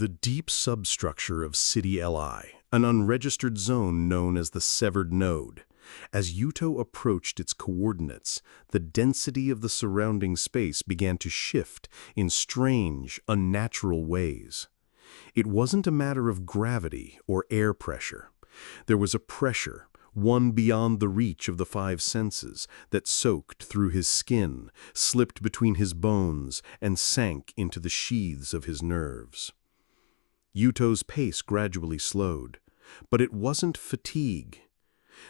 The deep substructure of City L.I, an unregistered zone known as the severed node. As Yuto approached its coordinates, the density of the surrounding space began to shift in strange, unnatural ways. It wasn't a matter of gravity or air pressure. There was a pressure, one beyond the reach of the five senses, that soaked through his skin, slipped between his bones, and sank into the sheaths of his nerves. Yuto's pace gradually slowed, but it wasn't fatigue.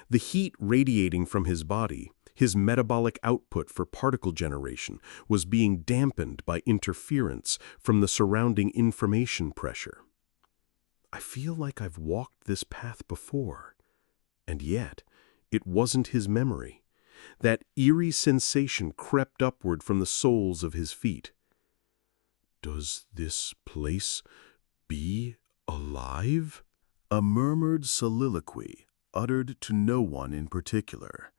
The heat radiating from his body, his metabolic output for particle generation, was being dampened by interference from the surrounding information pressure. I feel like I've walked this path before, and yet it wasn't his memory. That eerie sensation crept upward from the soles of his feet. Does this place be alive? A murmured soliloquy, uttered to no one in particular.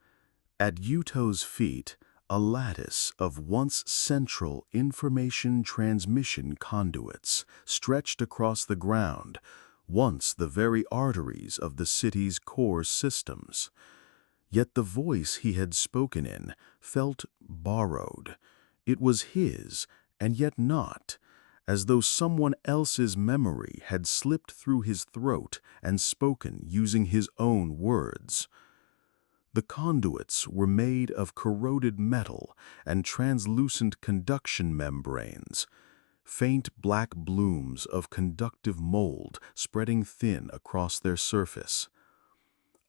At Yuto's feet, a lattice of once central information transmission conduits stretched across the ground, once the very arteries of the city's core systems. Yet the voice he had spoken in felt borrowed. It was his, and yet not, as though someone else's memory had slipped through his throat and spoken using his own words. The conduits were made of corroded metal and translucent conduction membranes, faint black blooms of conductive mold spreading thin across their surface.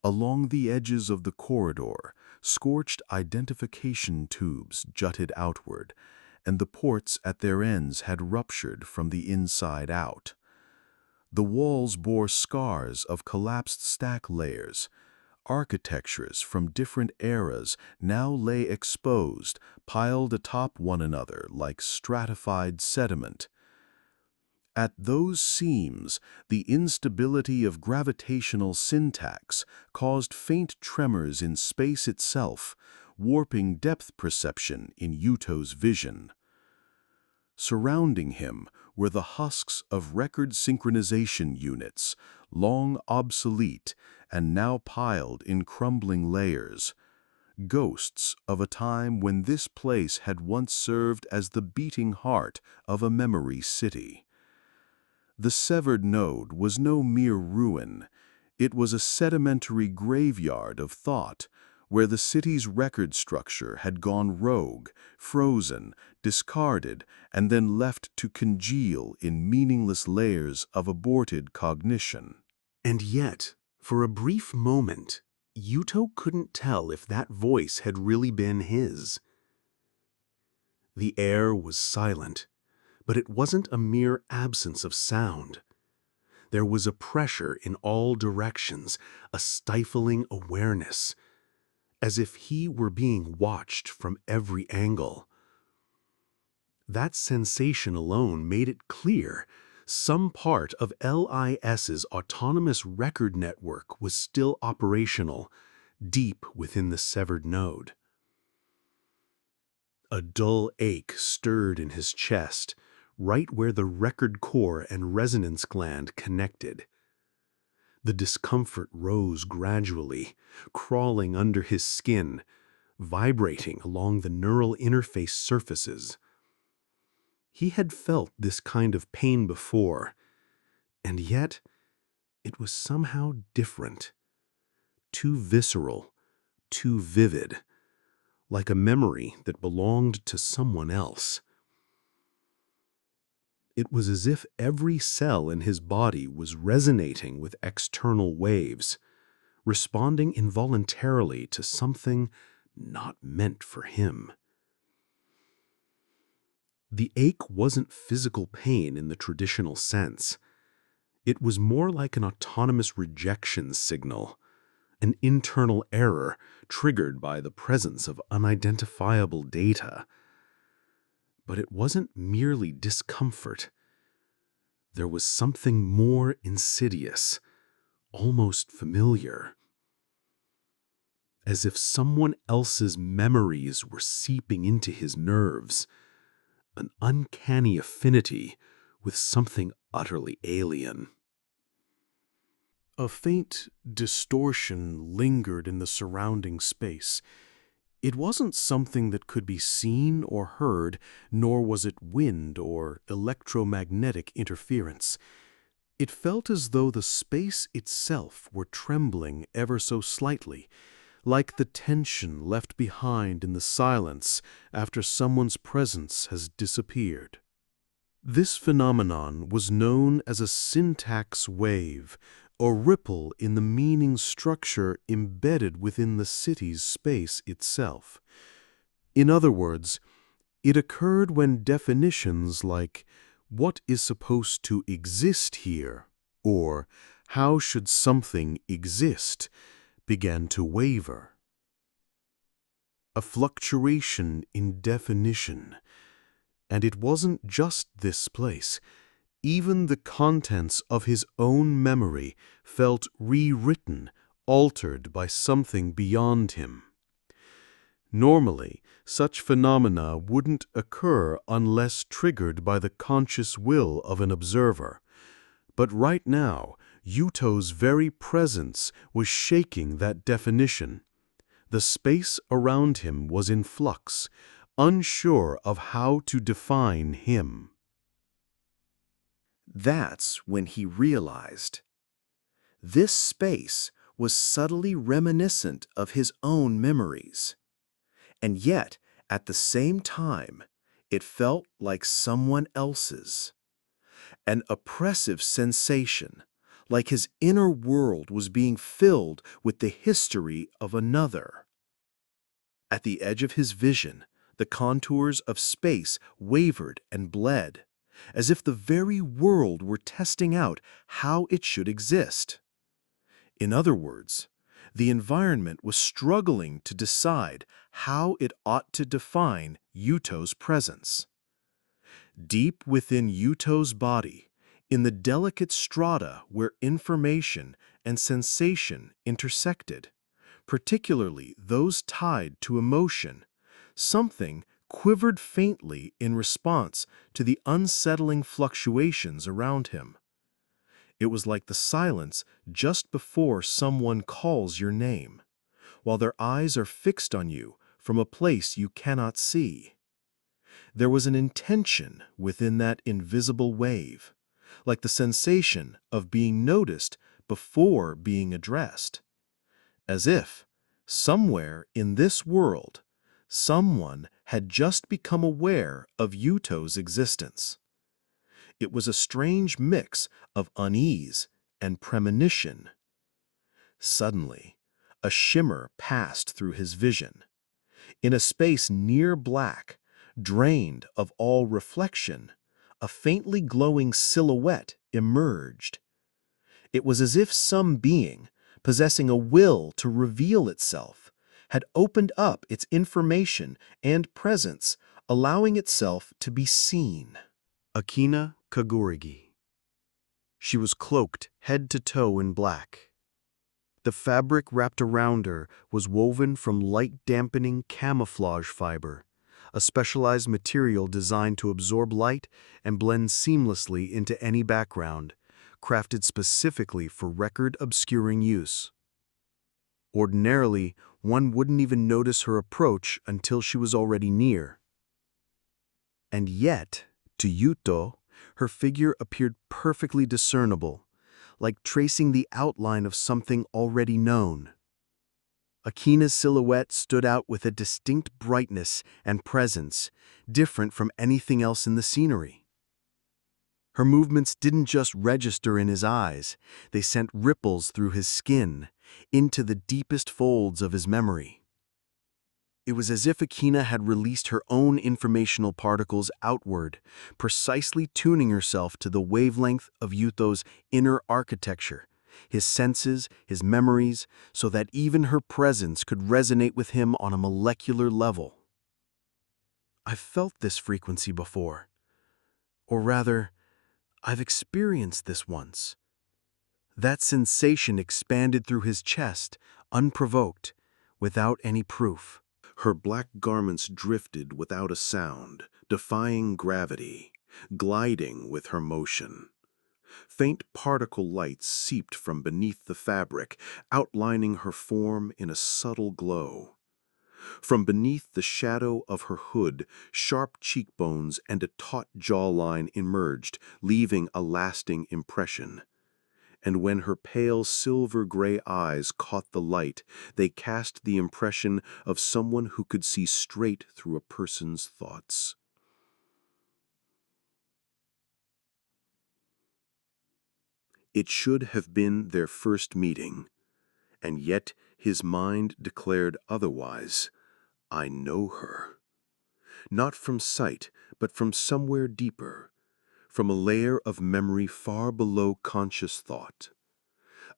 Along the edges of the corridor, scorched identification tubes jutted outward, and the ports at their ends had ruptured from the inside out. The walls bore scars of collapsed stack layers. Architectures from different eras now lay exposed, piled atop one another like stratified sediment. At those seams, the instability of gravitational syntax caused faint tremors in space itself, warping depth perception in Yuto's vision. Surrounding him were the husks of record synchronization units, long obsolete and now piled in crumbling layers, ghosts of a time when this place had once served as the beating heart of a memory city. The severed node was no mere ruin. It was a sedimentary graveyard of thought, where the city's record structure had gone rogue, frozen, discarded, and then left to congeal in meaningless layers of aborted cognition. And yet, for a brief moment, Yuto couldn't tell if that voice had really been his. The air was silent, but it wasn't a mere absence of sound. There was a pressure in all directions, a stifling awareness, as if he were being watched from every angle. That sensation alone made it clear some part of L.I.S's autonomous record network was still operational, deep within the severed node. A dull ache stirred in his chest, right where the record core and resonance gland connected. The discomfort rose gradually, crawling under his skin, vibrating along the neural interface surfaces. He had felt this kind of pain before, and yet it was somehow different. Too visceral, too vivid, like a memory that belonged to someone else. It was as if every cell in his body was resonating with external waves, responding involuntarily to something not meant for him. The ache wasn't physical pain in the traditional sense. It was more like an autonomous rejection signal, an internal error triggered by the presence of unidentifiable data. But it wasn't merely discomfort. There was something more insidious, almost familiar. As if someone else's memories were seeping into his nerves, an uncanny affinity with something utterly alien. A faint distortion lingered in the surrounding space. It wasn't something that could be seen or heard, nor was it wind or electromagnetic interference. It felt as though the space itself were trembling ever so slightly, like the tension left behind in the silence after someone's presence has disappeared. This phenomenon was known as a syntax wave, a ripple in the meaning structure embedded within the city's space itself. In other words, it occurred when definitions like "what is supposed to exist here" or "how should something exist" began to waver. A fluctuation in definition. And it wasn't just this place. Even the contents of his own memory felt rewritten, altered by something beyond him. Normally, such phenomena wouldn't occur unless triggered by the conscious will of an observer. But right now, Yuto's very presence was shaking that definition. The space around him was in flux, unsure of how to define him. That's when he realized. This space was subtly reminiscent of his own memories. And yet, at the same time, it felt like someone else's. An oppressive sensation, like his inner world was being filled with the history of another. At the edge of his vision, the contours of space wavered and bled, as if the very world were testing out how it should exist. In other words, the environment was struggling to decide how it ought to define Yuto's presence. Deep within Yuto's body, in the delicate strata where information and sensation intersected, particularly those tied to emotion, something quivered faintly in response to the unsettling fluctuations around him. It was like the silence just before someone calls your name, while their eyes are fixed on you from a place you cannot see. There was an intention within that invisible wave, like the sensation of being noticed before being addressed. As if, somewhere in this world, someone had just become aware of Yuto's existence. It was a strange mix of unease and premonition. Suddenly, a shimmer passed through his vision. In a space near black, drained of all reflection, a faintly glowing silhouette emerged. It was as if some being, possessing a will to reveal itself, had opened up its information and presence, allowing itself to be seen. Akina Kaguragi. She was cloaked head to toe in black. The fabric wrapped around her was woven from light-dampening camouflage fiber, a specialized material designed to absorb light and blend seamlessly into any background, crafted specifically for record-obscuring use. Ordinarily, one wouldn't even notice her approach until she was already near. And yet, to Yuto, her figure appeared perfectly discernible, like tracing the outline of something already known. Akina's silhouette stood out with a distinct brightness and presence, different from anything else in the scenery. Her movements didn't just register in his eyes, they sent ripples through his skin, into the deepest folds of his memory. It was as if Akina had released her own informational particles outward, precisely tuning herself to the wavelength of Yuto's inner architecture, his senses, his memories, so that even her presence could resonate with him on a molecular level. I've felt this frequency before. Or rather, I've experienced this once. That sensation expanded through his chest, unprovoked, without any proof. Her black garments drifted without a sound, defying gravity, gliding with her motion. Faint particle lights seeped from beneath the fabric, outlining her form in a subtle glow. From beneath the shadow of her hood, sharp cheekbones and a taut jawline emerged, leaving a lasting impression. And when her pale silver-gray eyes caught the light, they cast the impression of someone who could see straight through a person's thoughts. It should have been their first meeting, and yet his mind declared otherwise. I know her. Not from sight, but from somewhere deeper, from a layer of memory far below conscious thought.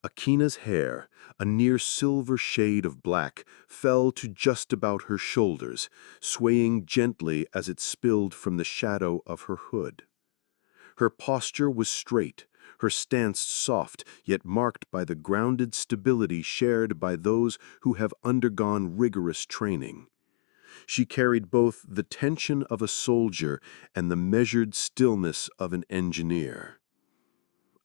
Akina's hair, a near silver shade of black, fell to just about her shoulders, swaying gently as it spilled from the shadow of her hood. Her posture was straight, her stance soft, yet marked by the grounded stability shared by those who have undergone rigorous training. She carried both the tension of a soldier and the measured stillness of an engineer.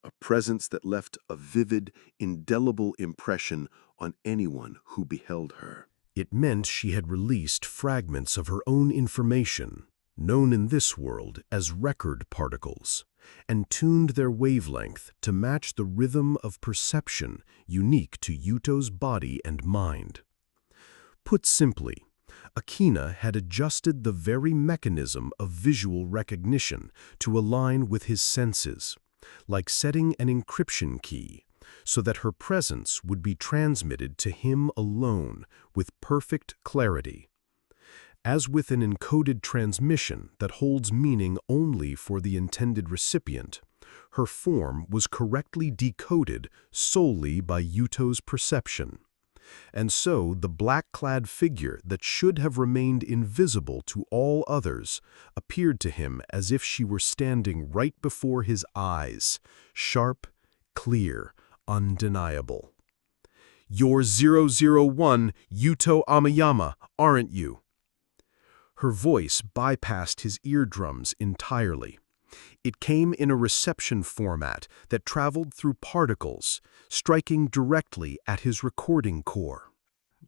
A presence that left a vivid, indelible impression on anyone who beheld her. It meant she had released fragments of her own information, known in this world as record particles, and tuned their wavelength to match the rhythm of perception unique to Yuto's body and mind. Put simply, Akina had adjusted the very mechanism of visual recognition to align with his senses, like setting an encryption key, so that her presence would be transmitted to him alone with perfect clarity. As with an encoded transmission that holds meaning only for the intended recipient, her form was correctly decoded solely by Yuto's perception. And so the black-clad figure that should have remained invisible to all others appeared to him as if she were standing right before his eyes, sharp, clear, undeniable. "You're 001 Yuto Amayama, aren't you?" Her voice bypassed his eardrums entirely. It came in a reception format that traveled through particles, striking directly at his recording core.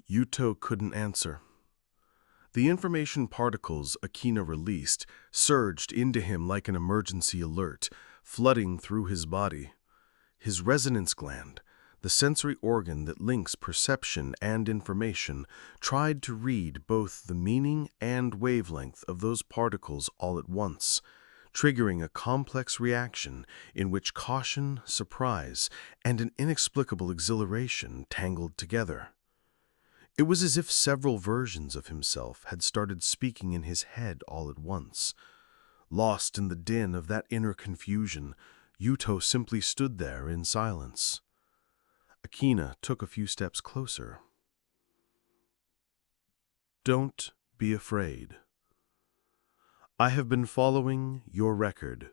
Yuto couldn't answer. The information particles Akina released surged into him like an emergency alert, flooding through his body. His resonance gland, the sensory organ that links perception and information, tried to read both the meaning and wavelength of those particles all at once, triggering a complex reaction in which caution, surprise, and an inexplicable exhilaration tangled together. It was as if several versions of himself had started speaking in his head all at once. Lost in the din of that inner confusion, Yuto simply stood there in silence. Akina took a few steps closer. "Don't be afraid. I have been following your record,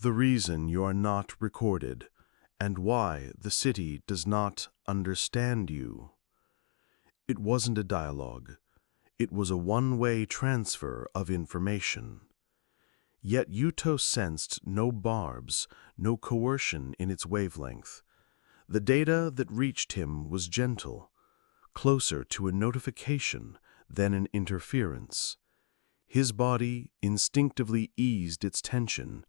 the reason you are not recorded, and why the city does not understand you." It wasn't a dialogue. It was a one-way transfer of information. Yet Yuto sensed no barbs, no coercion in its wavelength. The data that reached him was gentle, closer to a notification than an interference. His body instinctively eased its tension,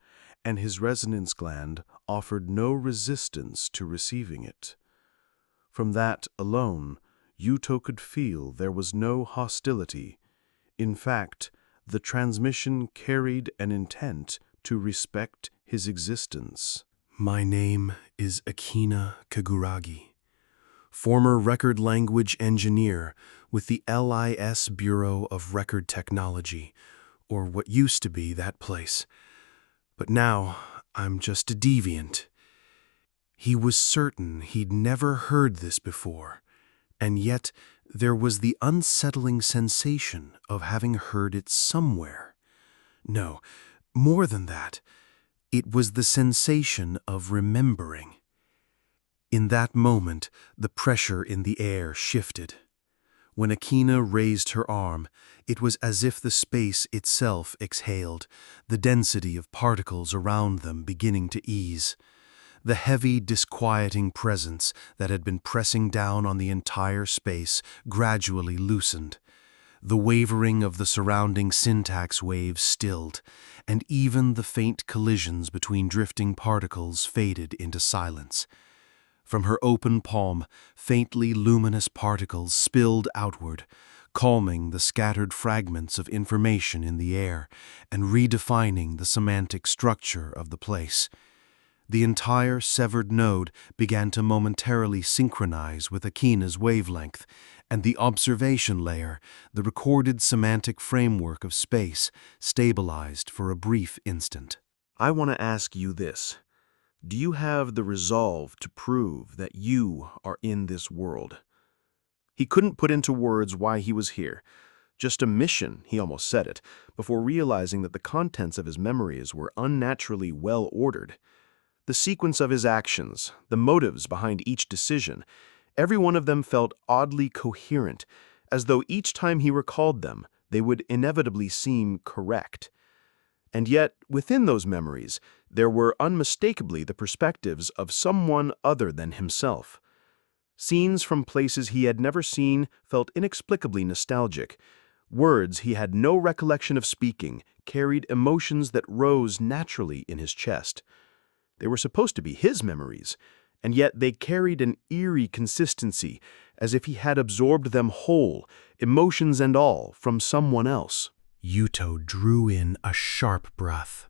and his resonance gland offered no resistance to receiving it. From that alone, Yuto could feel there was no hostility. In fact, the transmission carried an intent to respect his existence. "My name is Akina Kaguragi, former record language engineer with the L.I.S. Bureau of Record Technology, or what used to be that place. But now I'm just a deviant." He was certain he'd never heard this before, and yet there was the unsettling sensation of having heard it somewhere. No, more than that, it was the sensation of remembering. In that moment, the pressure in the air shifted. When Akina raised her arm, It was as if the space itself exhaled, the density of particles around them beginning to ease. The heavy, disquieting presence that had been pressing down on the entire space gradually loosened. The wavering of the surrounding syntax waves stilled, and even the faint collisions between drifting particles faded into silence. From her open palm, faintly luminous particles spilled outward, calming the scattered fragments of information in the air and redefining the semantic structure of the place. The entire severed node began to momentarily synchronize with Akina's wavelength, and the observation layer, the recorded semantic framework of space, stabilized for a brief instant. I want to ask you this. Do you have the resolve to prove that you are in this world? He couldn't put into words why he was here. Just a mission, he almost said it, before realizing that the contents of his memories were unnaturally well ordered. The sequence of his actions, the motives behind each decision, every one of them felt oddly coherent, as though each time he recalled them, they would inevitably seem correct. And yet, within those memories, there were unmistakably the perspectives of someone other than himself. Scenes from places he had never seen felt inexplicably nostalgic. Words he had no recollection of speaking carried emotions that rose naturally in his chest. They were supposed to be his memories, and yet they carried an eerie consistency, as if he had absorbed them whole, emotions and all, from someone else. Yuto drew in a sharp breath.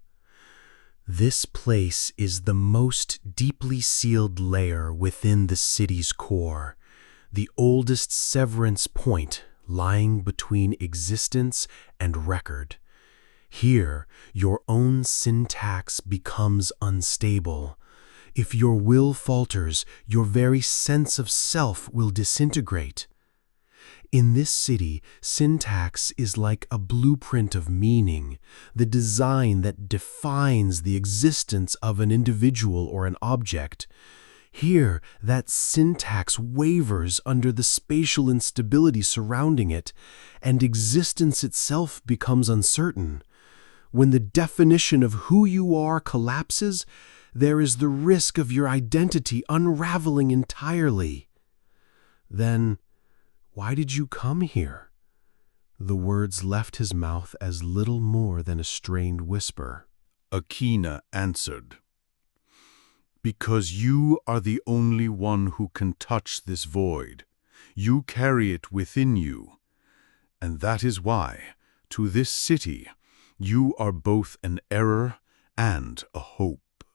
This place is the most deeply sealed layer within the city's core, the oldest severance point lying between existence and record. Here, your own syntax becomes unstable. If your will falters, your very sense of self will disintegrate. In this city, syntax is like a blueprint of meaning, the design that defines the existence of an individual or an object. Here, that syntax wavers under the spatial instability surrounding it, and existence itself becomes uncertain. When the definition of who you are collapses, there is the risk of your identity unraveling entirely. Then, why did you come here? The words left his mouth as little more than a strained whisper. Akina answered, "Because you are the only one who can touch this void. You carry it within you. And that is why, to this city, you are both an error and a hope."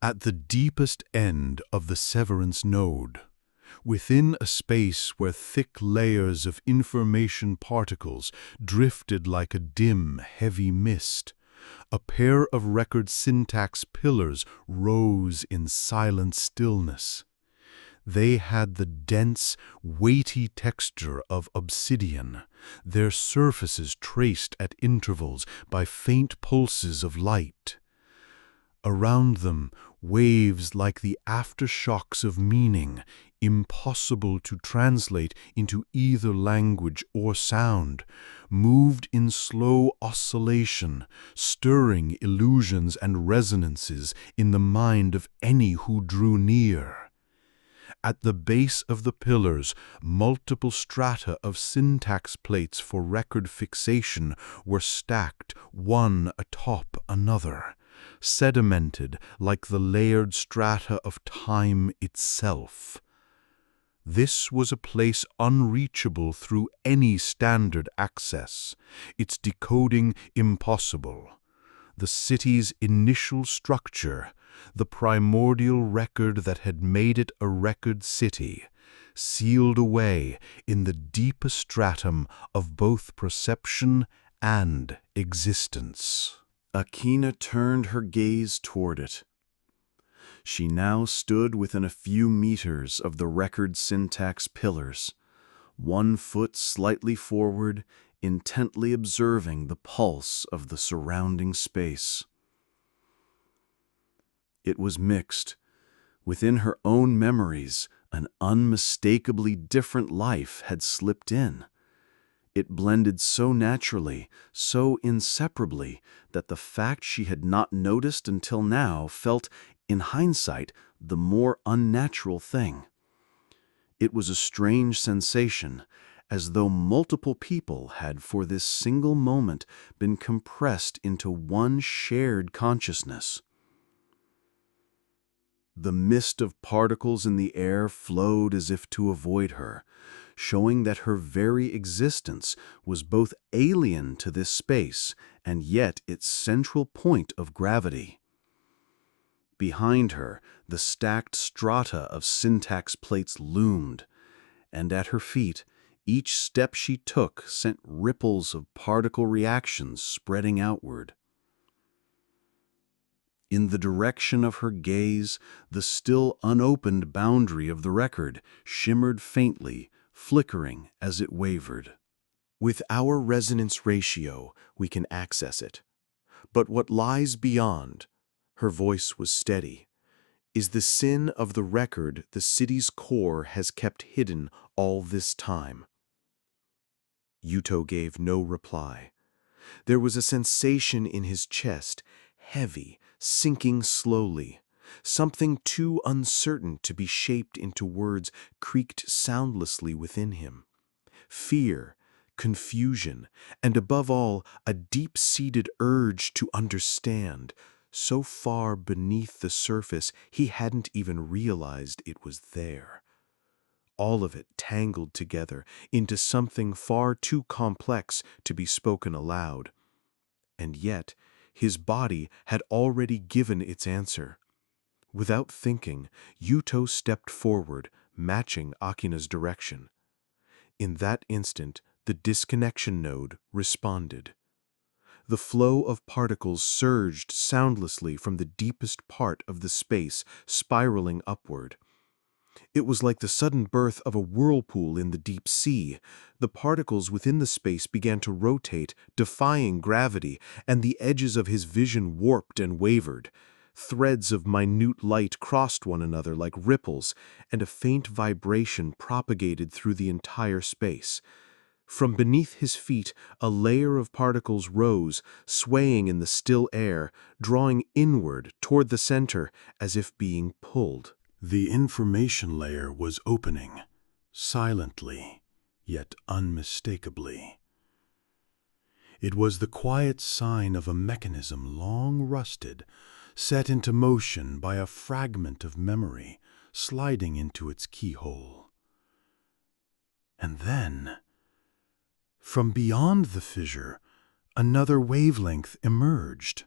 At the deepest end of the severance node, within a space where thick layers of information particles drifted like a dim, heavy mist, a pair of record syntax pillars rose in silent stillness. They had the dense, weighty texture of obsidian, their surfaces traced at intervals by faint pulses of light. Around them, waves like the aftershocks of meaning, impossible to translate into either language or sound, moved in slow oscillation, stirring illusions and resonances in the mind of any who drew near. At the base of the pillars, multiple strata of syntax plates for record fixation were stacked one atop another, sedimented like the layered strata of time itself. This was a place unreachable through any standard access, its decoding impossible. The city's initial structure, the primordial record that had made it a record city, sealed away in the deepest stratum of both perception and existence. Akina turned her gaze toward it. She now stood within a few meters of the record syntax pillars, one foot slightly forward, intently observing the pulse of the surrounding space. It was mixed. Within her own memories, An unmistakably different life had slipped in. It blended so naturally, so inseparably, that the fact she had not noticed until now felt, in hindsight, the more unnatural thing. It was a strange sensation, as though multiple people had for this single moment been compressed into one shared consciousness. The mist of particles in the air flowed as if to avoid her, showing that her very existence was both alien to this space and yet its central point of gravity. Behind her, the stacked strata of syntax plates loomed, and at her feet, each step she took sent ripples of particle reactions spreading outward. In the direction of her gaze, the still unopened boundary of the record shimmered faintly, flickering as it wavered. With our resonance ratio, we can access it. But what lies beyond, her voice was steady, is the sin of the record the city's core has kept hidden all this time. Yuto gave no reply. There was a sensation in his chest, heavy, sinking slowly. Something too uncertain to be shaped into words creaked soundlessly within him. Fear, confusion, and above all, a deep-seated urge to understand, so far beneath the surface he hadn't even realized it was there. All of it tangled together into something far too complex to be spoken aloud. And yet, his body had already given its answer. Without thinking, Yuto stepped forward, matching Akina's direction. In that instant, the disconnection node responded. The flow of particles surged soundlessly from the deepest part of the space, spiraling upward. It was like the sudden birth of a whirlpool in the deep sea. The particles within the space began to rotate, defying gravity, and the edges of his vision warped and wavered. Threads of minute light crossed one another like ripples, and a faint vibration propagated through the entire space. From beneath his feet, a layer of particles rose, swaying in the still air, drawing inward toward the center as if being pulled. The information layer was opening, silently, yet unmistakably. It was the quiet sign of a mechanism long rusted, set into motion by a fragment of memory sliding into its keyhole. And then, from beyond the fissure, another wavelength emerged.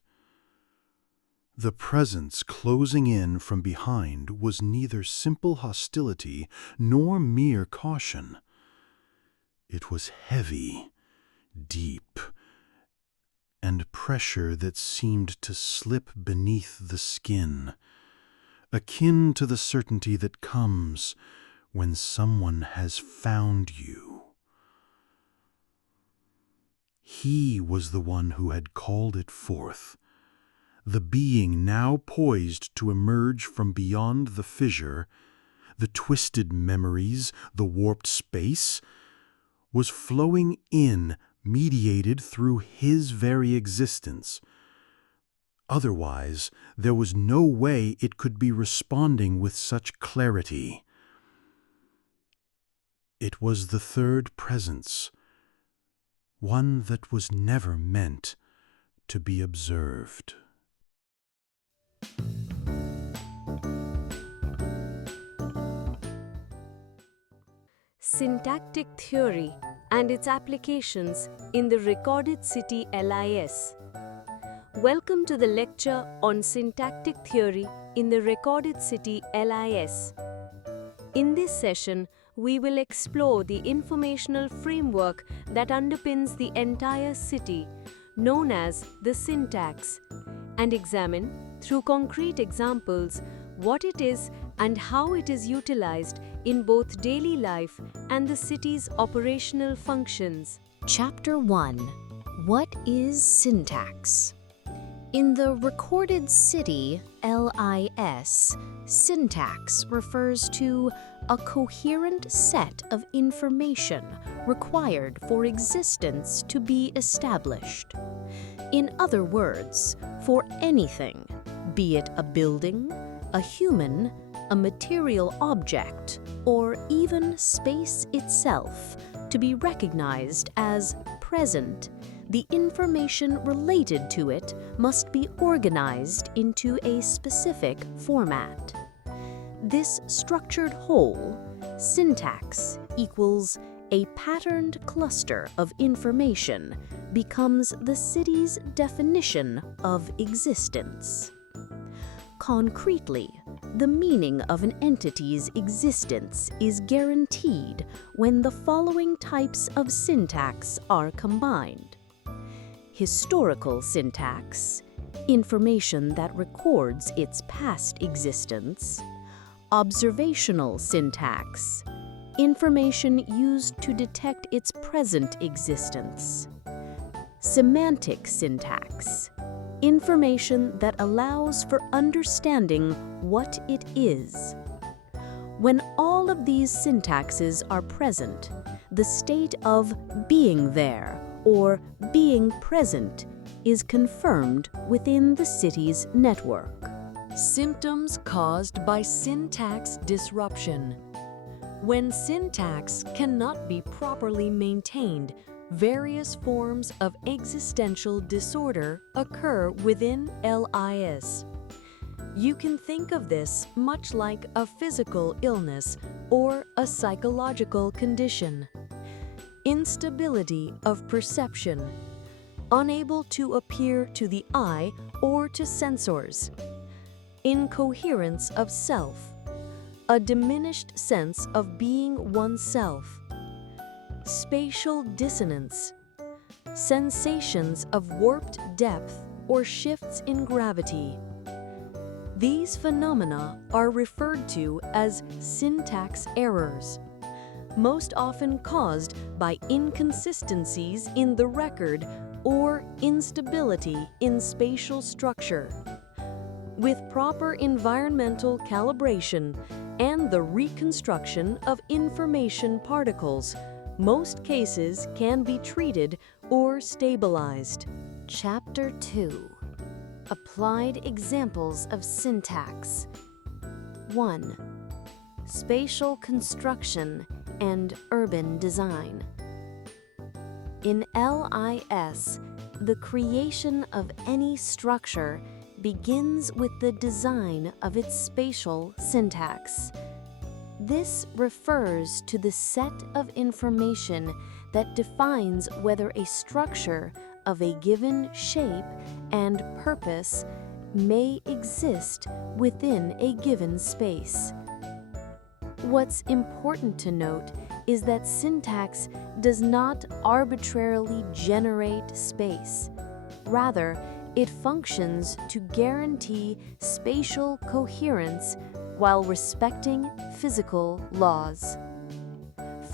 The presence closing in from behind was neither simple hostility nor mere caution. It was heavy, deep, and pressure that seemed to slip beneath the skin, akin to the certainty that comes when someone has found you. He was the one who had called it forth. The being now poised to emerge from beyond the fissure, the twisted memories, the warped space, was flowing in, mediated through his very existence. Otherwise, there was no way it could be responding with such clarity. It was the third presence, one that was never meant to be observed. Syntactic theory and its applications in the recorded City L.I.S. Welcome to the lecture on syntactic theory in the recorded City L.I.S. In this session, we will explore the informational framework that underpins the entire city, known as the syntax, and examine, through concrete examples, what it is and how it is utilized in both daily life and the city's operational functions. Chapter 1. What is syntax? In the recorded city, L.I.S., syntax refers to a coherent set of information required for existence to be established. In other words, for anything, be it a building, a human, a material object, or even space itself, to be recognized as present, the information related to it must be organized into a specific format. This structured whole, syntax, equals a patterned cluster of information, becomes the city's definition of existence. Concretely, the meaning of an entity's existence is guaranteed when the following types of syntax are combined: historical syntax, information that records its past existence; observational syntax, information used to detect its present existence; semantic syntax, information that allows for understanding what it is. When all of these syntaxes are present, the state of being there or being present is confirmed within the city's network. Symptoms caused by syntax disruption. When syntax cannot be properly maintained, various forms of existential disorder occur within L.I.S. You can think of this much like a physical illness or a psychological condition. Instability of perception, unable to appear to the eye or to sensors. Incoherence of self, a diminished sense of being oneself. Spatial dissonance, sensations of warped depth or shifts in gravity. These phenomena are referred to as syntax errors, most often caused by inconsistencies in the record or instability in spatial structure. With proper environmental calibration and the reconstruction of information particles, most cases can be treated or stabilized. Chapter 2. Applied examples of syntax. 1. Spatial construction and urban design. In L.I.S., the creation of any structure begins with the design of its spatial syntax. This refers to the set of information that defines whether a structure of a given shape and purpose may exist within a given space. What's important to note is that syntax does not arbitrarily generate space. Rather, it functions to guarantee spatial coherence while respecting physical laws.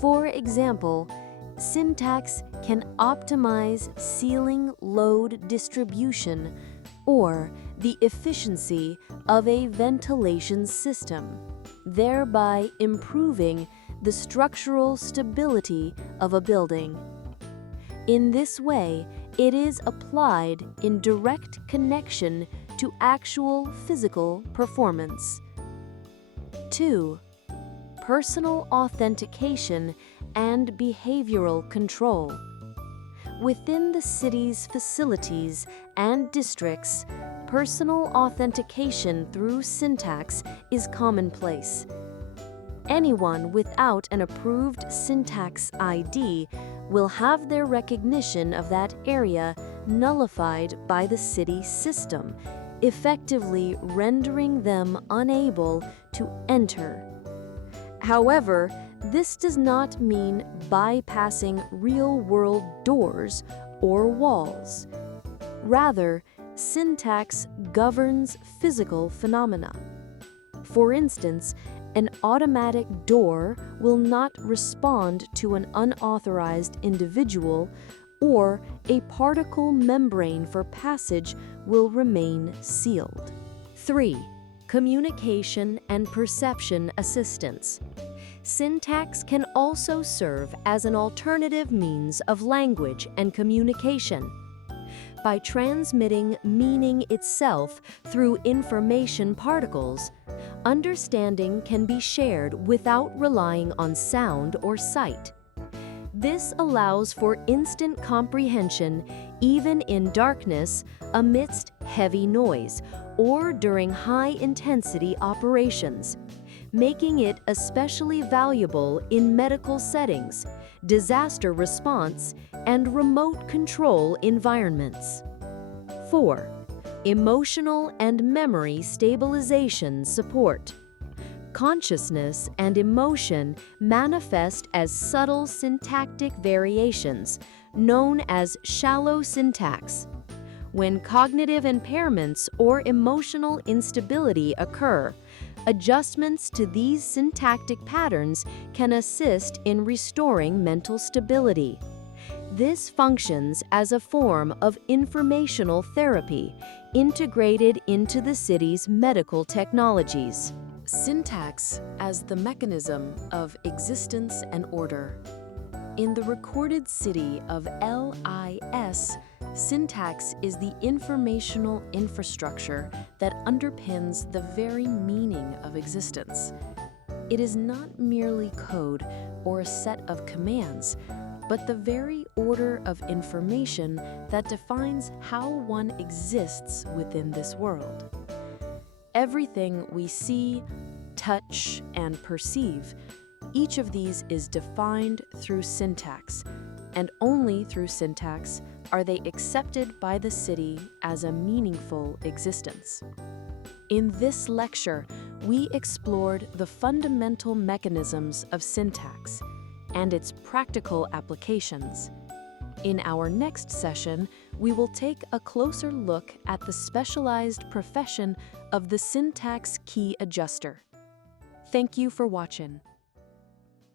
For example, syntax can optimize ceiling load distribution or the efficiency of a ventilation system, thereby improving the structural stability of a building. In this way, it is applied in direct connection to actual physical performance. 2. Personal authentication and behavioral control. Within the city's facilities and districts, personal authentication through syntax is commonplace. Anyone without an approved syntax ID will have their recognition of that area nullified by the city system, effectively rendering them unable to enter. However, this does not mean bypassing real-world doors or walls. Rather, syntax governs physical phenomena. For instance, an automatic door will not respond to an unauthorized individual, or a particle membrane for passage will remain sealed. 3. Communication and perception assistance. syntax can also serve as an alternative means of language and communication. By transmitting meaning itself through information particles, understanding can be shared without relying on sound or sight. This allows for instant comprehension even in darkness, amidst heavy noise, or during high-intensity operations, making it especially valuable in medical settings, disaster response, and remote control environments. 4. Emotional and memory stabilization support. Consciousness and emotion manifest as subtle syntactic variations, known as shallow syntax. When cognitive impairments or emotional instability occur, adjustments to these syntactic patterns can assist in restoring mental stability. This functions as a form of informational therapy integrated into the city's medical technologies. Syntax as the mechanism of existence and order. In the recorded city of L.I.S., syntax is the informational infrastructure that underpins the very meaning of existence. It is not merely code or a set of commands, but the very order of information that defines how one exists within this world. Everything we see, touch, and perceive, each of these is defined through syntax, and only through syntax are they accepted by the city as a meaningful existence. In this lecture, we explored the fundamental mechanisms of syntax and its practical applications. In our next session, we will take a closer look at the specialized profession of the syntax key adjuster. Thank you for watching.